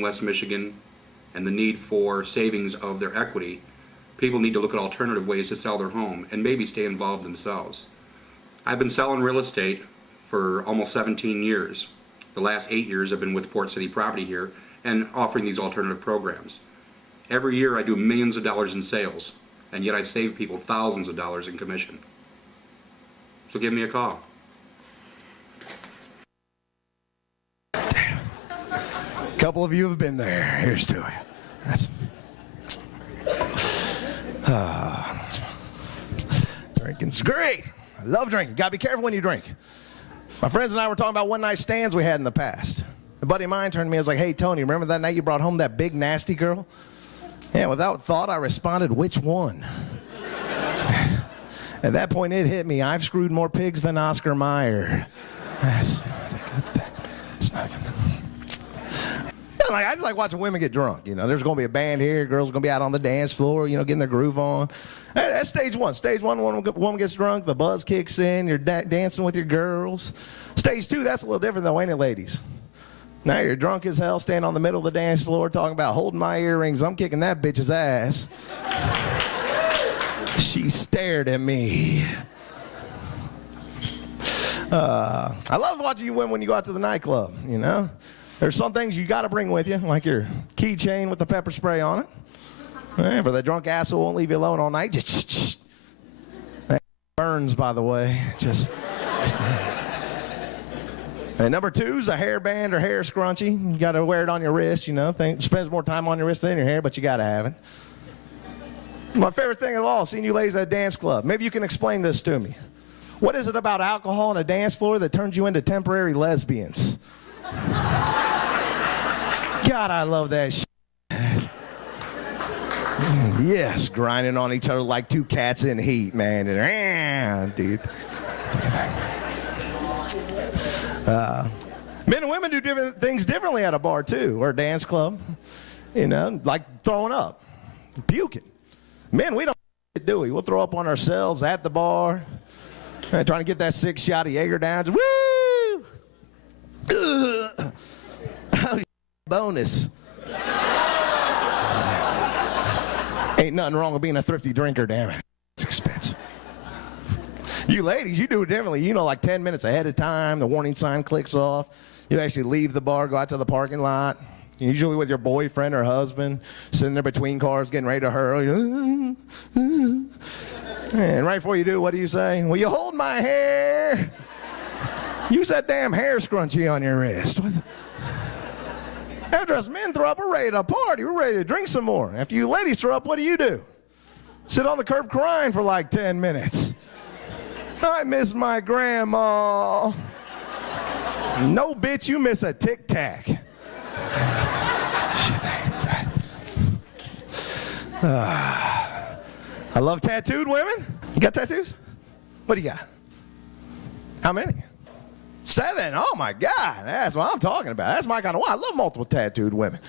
West Michigan and the need for savings of their equity, people need to look at alternative ways to sell their home and maybe stay involved themselves. I've been selling real estate for almost 17 years. The last 8 years I've been with Port City Property here and offering these alternative programs. Every year I do millions of dollars in sales, and yet I save people thousands of dollars in commission. So give me a call. Damn. A couple of you have been there. Here's to you. Drinking's great. I love drinking. Gotta be careful when you drink. My friends and I were talking about one night stands we had in the past. A buddy of mine turned to me and was like, "Hey Tony, remember that night you brought home that big nasty girl?" Yeah, without thought I responded, "Which one?" At that point it hit me. I've screwed more pigs than Oscar Mayer. That's not a good thing. It's not a good thing. Yeah, I just like watching women get drunk. There's going to be a band here. Girls are going to be out on the dance floor, getting their groove on. That's stage one. Stage one, when a woman gets drunk, the buzz kicks in. You're dancing with your girls. Stage two, that's a little different though, ain't it, ladies? Now you're drunk as hell, standing on the middle of the dance floor talking about holding my earrings. I'm kicking that bitch's ass. She stared at me. I love watching you women when you go out to the nightclub, There's some things you got to bring with you, like your keychain with the pepper spray on it. For the drunk asshole who won't leave you alone all night. Just that burns, by the way. And number two is a hairband or hair scrunchie. You got to wear it on your wrist, Spends more time on your wrist than your hair, but you got to have it. My favorite thing of all, seeing you ladies at a dance club. Maybe you can explain this to me. What is it about alcohol on a dance floor that turns you into temporary lesbians? God, I love that shit. Yes, grinding on each other like two cats in heat, man. Dude. Men and women do different things differently at a bar too, or a dance club. Like throwing up, puking. Men, we don't do we? We'll throw up on ourselves at the bar, trying to get that 6 shot of Jaeger down. Just, woo! Bonus. Ain't nothing wrong with being a thrifty drinker, damn it. It's expensive. You ladies, you do it differently. Like 10 minutes ahead of time, the warning sign clicks off. You actually leave the bar, go out to the parking lot. Usually with your boyfriend or husband, sitting there between cars, getting ready to hurl. And right before you do, what do you say? "Will you hold my hair?" Use that damn hair scrunchie on your wrist. After us men throw up, we're ready to party. We're ready to drink some more. After you ladies throw up, what do? Sit on the curb crying for like 10 minutes. "I miss my grandma." No, bitch, you miss a Tic Tac. I love tattooed women. You got tattoos? What do you got? How many? 7. Oh my God, that's what I'm talking about. That's my kind of one. I love multiple tattooed women.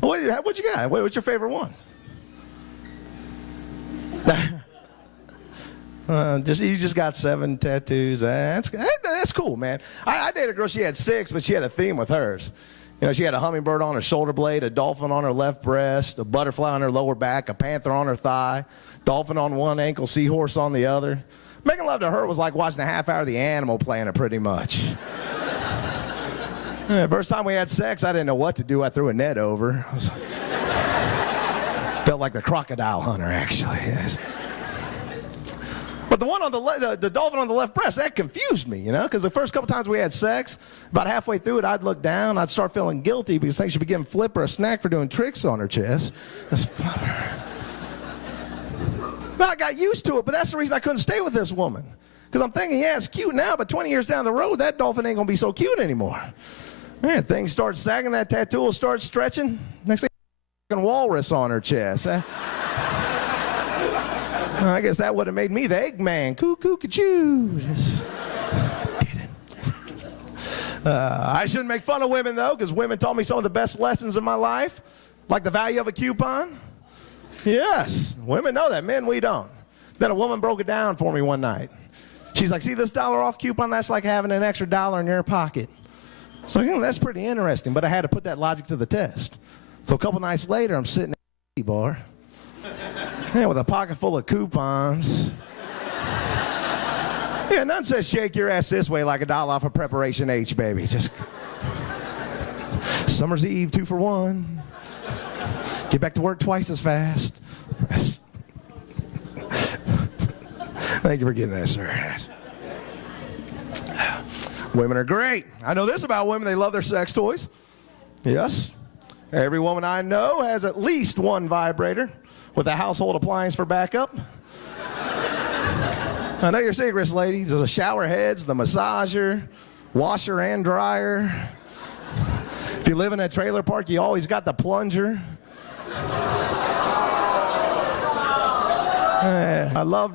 What you got? What's your favorite one? You just got 7 tattoos. That's cool, man. I dated a girl, she had 6, but she had a theme with hers. She had a hummingbird on her shoulder blade, a dolphin on her left breast, a butterfly on her lower back, a panther on her thigh, dolphin on one ankle, seahorse on the other. Making love to her was like watching a half hour of The Animal Planet, pretty much. First time we had sex, I didn't know what to do. I threw a net over. Felt like the crocodile hunter, actually. Yes. But the one on the dolphin on the left breast, that confused me, because the first couple times we had sex, about halfway through it, I'd look down, I'd start feeling guilty because I think she'd be giving Flipper a snack for doing tricks on her chest. That's Flipper. Well, I got used to it, but that's the reason I couldn't stay with this woman. Because I'm thinking, yeah, it's cute now, but 20 years down the road, that dolphin ain't going to be so cute anymore. Man, things start sagging, that tattoo will start stretching. Next thing, a walrus on her chest. I guess that would have made me the Eggman. Cuckoo, ka-choo. I shouldn't make fun of women, though, because women taught me some of the best lessons in my life, like the value of a coupon. Yes, women know that. Men, we don't. Then a woman broke it down for me one night. She's like, "See this $1 off coupon? That's like having an extra $1 in your pocket." So that's pretty interesting, but I had to put that logic to the test. So a couple nights later, I'm sitting at the bar, with a pocket full of coupons. Yeah, none says shake your ass this way like $1 off of Preparation H, baby. Just Summer's Eve, 2 for 1. Get back to work twice as fast. Thank you for getting that, sir. Women are great. I know this about women. They love their sex toys. Yes. Every woman I know has at least one vibrator with a household appliance for backup. I know your secrets, ladies. There's the shower heads, the massager, washer and dryer. If you live in a trailer park, you always got the plunger. I love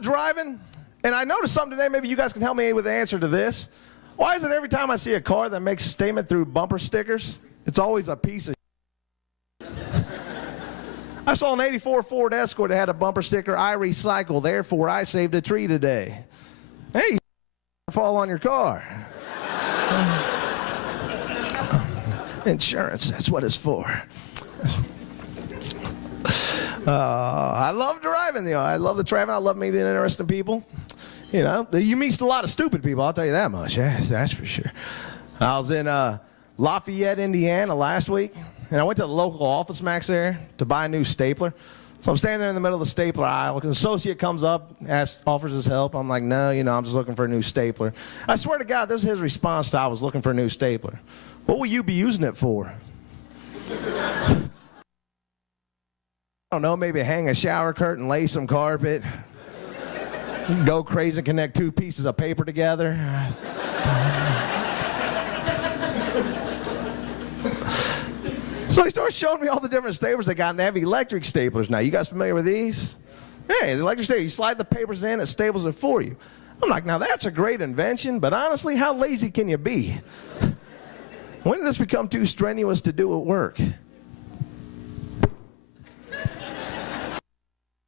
driving, and I noticed something today. Maybe you guys can help me with the answer to this. Why is it every time I see a car that makes a statement through bumper stickers, it's always a piece of I saw an '84 Ford Escort that had a bumper sticker, "I recycle, therefore I saved a tree today." Hey, you fall on your car. Insurance, that's what it's for. I love driving, I love the traveling. I love meeting interesting people. You meet a lot of stupid people, I'll tell you that much. Yes, that's for sure. I was in Lafayette, Indiana last week, and I went to the local Office Max there to buy a new stapler. So I'm standing there in the middle of the stapler aisle. An associate comes up, offers his help. I'm like, no, I'm just looking for a new stapler. I swear to God, this is his response to I was looking for a new stapler. What will you be using it for? I don't know, maybe hang a shower curtain, lay some carpet, go crazy and connect 2 pieces of paper together. So he starts showing me all the different staplers they got, and they have electric staplers now. You guys familiar with these? Hey, the electric stapler, you slide the papers in, it staples it for you. I'm like, now that's a great invention, but honestly, how lazy can you be? When did this become too strenuous to do at work?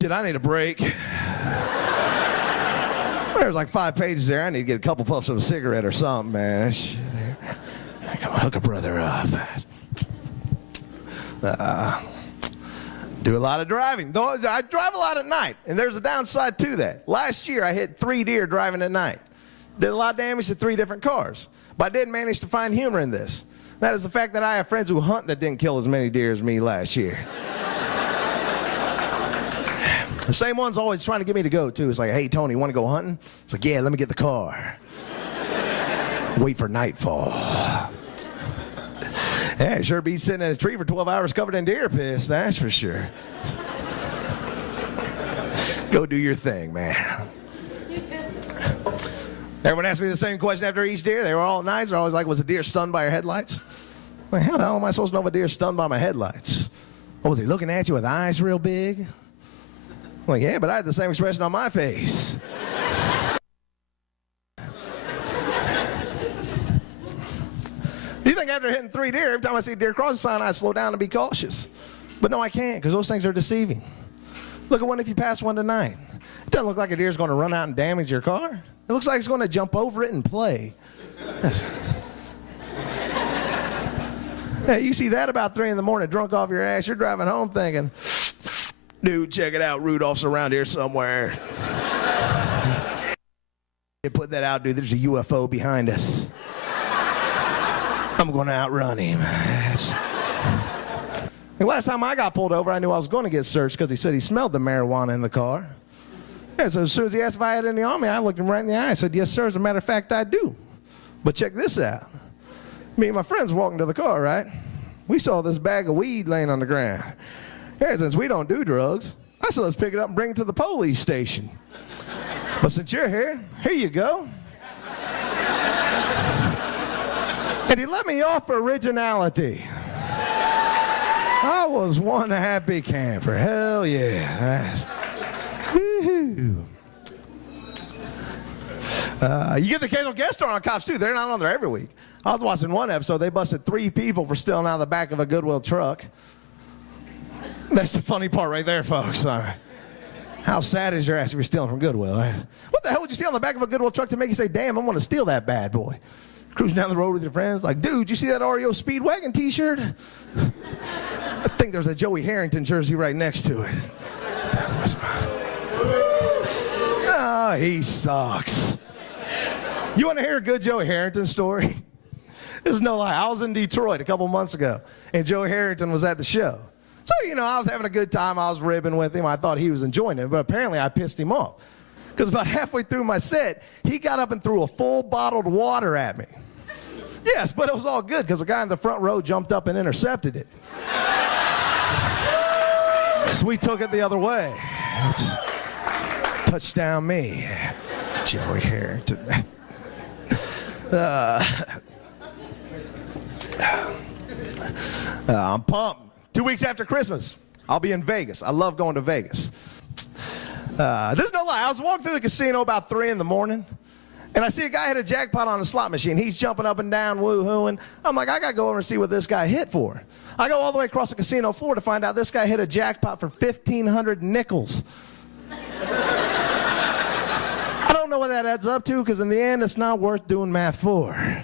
Shit, I need a break. There's like 5 pages there. I need to get a couple puffs of a cigarette or something, man. Come on, hook a brother up. Do a lot of driving. I drive a lot at night, and there's a downside to that. Last year, I hit 3 deer driving at night. Did a lot of damage to 3 different cars. But I did manage to find humor in this. That is the fact that I have friends who hunt that didn't kill as many deer as me last year. The same one's always trying to get me to go, too. It's like, hey, Tony, want to go hunting? It's like, yeah, let me get the car. Wait for nightfall. Yeah, it sure beats sitting in a tree for 12 hours covered in deer piss, that's for sure. Go do your thing, man. Everyone asked me the same question after each deer. They were all nice. They're always like, was a deer stunned by your headlights? Like, how the hell am I supposed to know if a deer's stunned by my headlights? What was he looking at you with eyes real big? I'm like, yeah, but I had the same expression on my face. You think after hitting 3 deer, every time I see a deer crossing sign, I slow down and be cautious. But no, I can't, because those things are deceiving. Look at one if you pass one tonight. It doesn't look like a deer's going to run out and damage your car. It looks like it's going to jump over it and play. Hey, you see that about 3 in the morning, drunk off your ass, you're driving home thinking, dude, check it out, Rudolph's around here somewhere. You put that out, dude, there's a UFO behind us. I'm going to outrun him. The last time I got pulled over, I knew I was going to get searched because he said he smelled the marijuana in the car. Yeah, so as soon as he asked if I had any on me, I looked him right in the eye. I said, yes, sir, as a matter of fact, I do. But check this out. Me and my friends walking to the car, right? We saw this bag of weed laying on the ground. Yeah, since we don't do drugs, I said, let's pick it up and bring it to the police station. But since you're here you go. And he let me off for originality. I was one happy camper. Hell yeah. Woo-hoo. You get the occasional guest star on cops too. They're not on there every week. I was watching one episode. They busted 3 people for stealing out of the back of a Goodwill truck. That's the funny part right there, folks. How sad is your ass if you're stealing from Goodwill? What the hell would you steal on the back of a Goodwill truck to make you say, damn, I want to steal that bad boy? Cruising down the road with your friends, like, dude, you see that REO Speedwagon t-shirt? I think there's a Joey Harrington jersey right next to it. That was my... he sucks. You want to hear a good Joey Harrington story? This is no lie. I was in Detroit a couple months ago, and Joey Harrington was at the show. So, you know, I was having a good time. I was ribbing with him. I thought he was enjoying it, but apparently I pissed him off. Because about halfway through my set, he got up and threw a full bottled water at me. Yes, but it was all good because the guy in the front row jumped up and intercepted it. So we took it the other way. It's touchdown me, Joey Harrington. I'm pumped. 2 weeks after Christmas, I'll be in Vegas. I love going to Vegas. There's no lie. I was walking through the casino about 3 in the morning, and I see a guy hit a jackpot on a slot machine. He's jumping up and down, woo-hooing. I'm like, I got to go over and see what this guy hit for. I go all the way across the casino floor to find out this guy hit a jackpot for 1,500 nickels. I don't know what that adds up to, because in the end, it's not worth doing math for.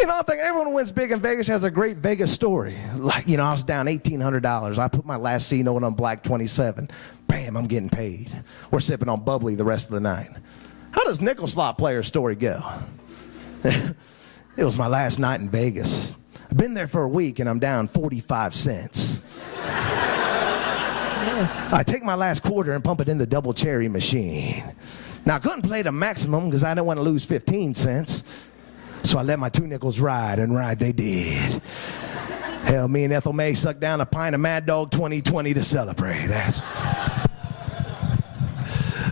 You know, I'm thinking everyone who wins big in Vegas has a great Vegas story. Like, you know, I was down $1,800. I put my last C note on Black 27. Bam, I'm getting paid. We're sipping on bubbly the rest of the night. How does nickel slot player's story go? It was my last night in Vegas. I've been there for a week, and I'm down 45 cents. I take my last quarter and pump it in the double cherry machine. Now, I couldn't play the maximum because I didn't want to lose 15 cents. So I let my 2 nickels ride, and ride they did. Hell, me and Ethel May sucked down a pint of Mad Dog 2020 to celebrate.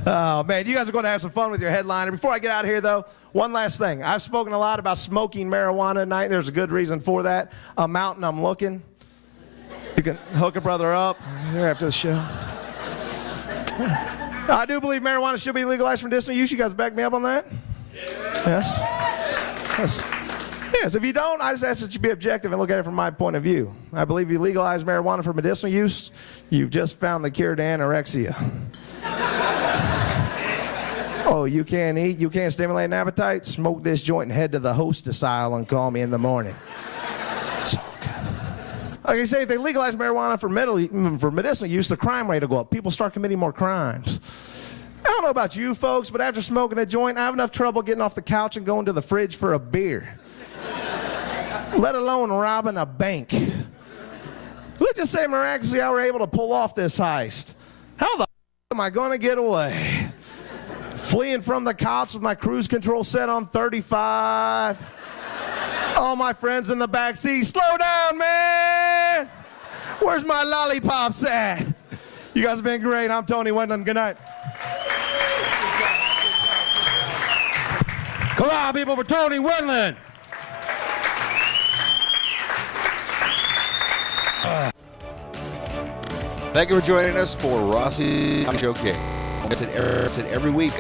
Oh, man, you guys are going to have some fun with your headliner. Before I get out of here, though, one last thing. I've spoken a lot about smoking marijuana tonight. There's a good reason for that. I'm out and I'm looking. You can hook a brother up here after the show. I do believe marijuana should be legalized for medicinal use. You guys back me up on that? Yes? Yes. Yes, if you don't, I just ask that you be objective and look at it from my point of view. I believe you legalize marijuana for medicinal use, you've just found the cure to anorexia. Oh, you can't eat, you can't stimulate an appetite? Smoke this joint and head to the hostess aisle and call me in the morning. It's all good. Like I say, if they legalize marijuana for medicinal use, the crime rate will go up. People start committing more crimes. I don't know about you folks, but after smoking a joint, I have enough trouble getting off the couch and going to the fridge for a beer. Let alone robbing a bank. Let's just say miraculously I were able to pull off this heist. How the am I going to get away? Fleeing from the cops with my cruise control set on 35. All my friends in the back seat, slow down, man. Where's my lollipops at? You guys have been great. I'm Tony Wendland. Good night. Come on, people, for Tony Wendland. Thank you for joining us for Rossi's Showcase. It's every week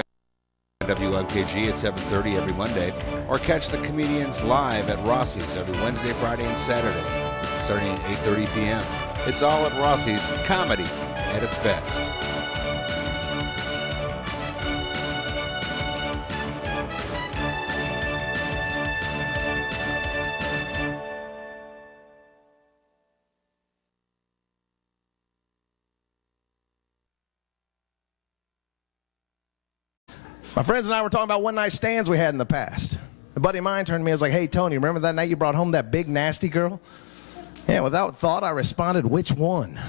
on WMKG at 7:30 every Monday, or catch the comedians live at Rossi's every Wednesday, Friday, and Saturday, starting at 8:30 p.m. It's all at Rossi's, comedy at its best. My friends and I were talking about one-night stands we had in the past. A buddy of mine turned to me and was like, hey, Tony, remember that night you brought home that big, nasty girl? Yeah, without thought, I responded, which one?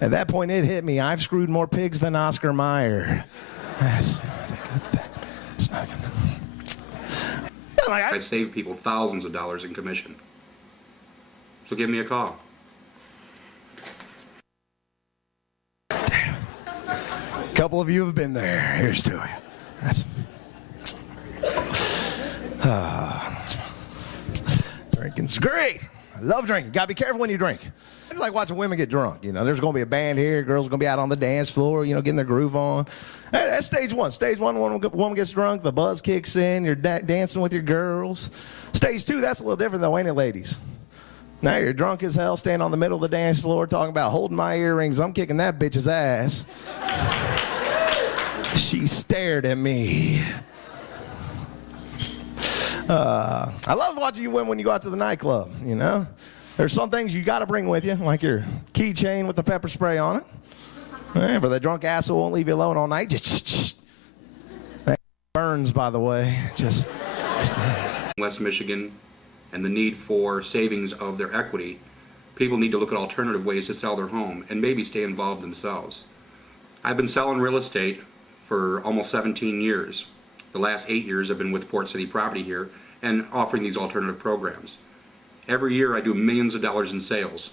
At that point, it hit me. I've screwed more pigs than Oscar Mayer. That's not a good thing. It's not a good thing. Yeah, like I save people thousands of dollars in commission. So give me a call. A couple of you have been there. Here's to you. Drinking's great. I love drinking. Gotta be careful when you drink. It's like watching women get drunk. You know, there's gonna be a band here. Girls are gonna be out on the dance floor. You know, getting their groove on. That's stage one. Stage one, when a woman gets drunk, the buzz kicks in. You're dancing with your girls. Stage two, that's a little different though, ain't it, ladies? Now you're drunk as hell, standing on the middle of the dance floor, talking about holding my earrings. I'm kicking that bitch's ass. She stared at me. I love watching you win when you go out to the nightclub, you know. There's some things you got to bring with you, like your keychain with the pepper spray on it. For the drunk asshole won't leave you alone all night. Just that burns, by the way. Just West Michigan and the need for savings of their equity, people need to look at alternative ways to sell their home and maybe stay involved themselves. I've been selling real estate for almost 17 years. The last 8 years I've been with Port City Property here and offering these alternative programs. Every year I do millions of dollars in sales.